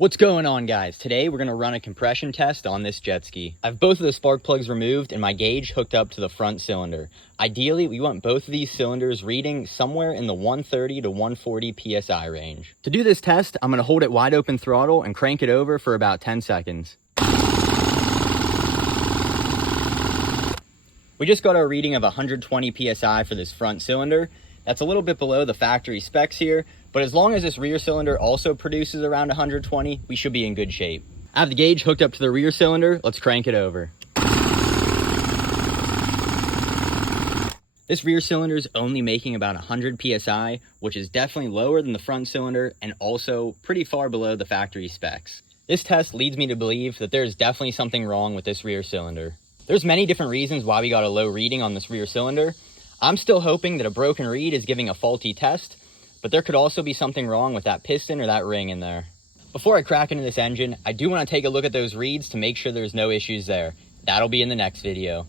What's going on, guys? Today we're going to run a compression test on this jet ski. I have both of the spark plugs removed and my gauge hooked up to the front cylinder. Ideally, we want both of these cylinders reading somewhere in the 130 to 140 PSI range. To do this test, I'm going to hold it wide open throttle and crank it over for about 10 seconds. We just got our reading of 120 PSI for this front cylinder. That's a little bit below the factory specs here, but as long as this rear cylinder also produces around 120, we should be in good shape. I have the gauge hooked up to the rear cylinder. Let's crank it over. This rear cylinder is only making about 100 PSI, which is definitely lower than the front cylinder and also pretty far below the factory specs. This test leads me to believe that there's definitely something wrong with this rear cylinder. There's many different reasons why we got a low reading on this rear cylinder. I'm still hoping that a broken reed is giving a faulty test, but there could also be something wrong with that piston or that ring in there. Before I crack into this engine, I do want to take a look at those reeds to make sure there's no issues there. That'll be in the next video.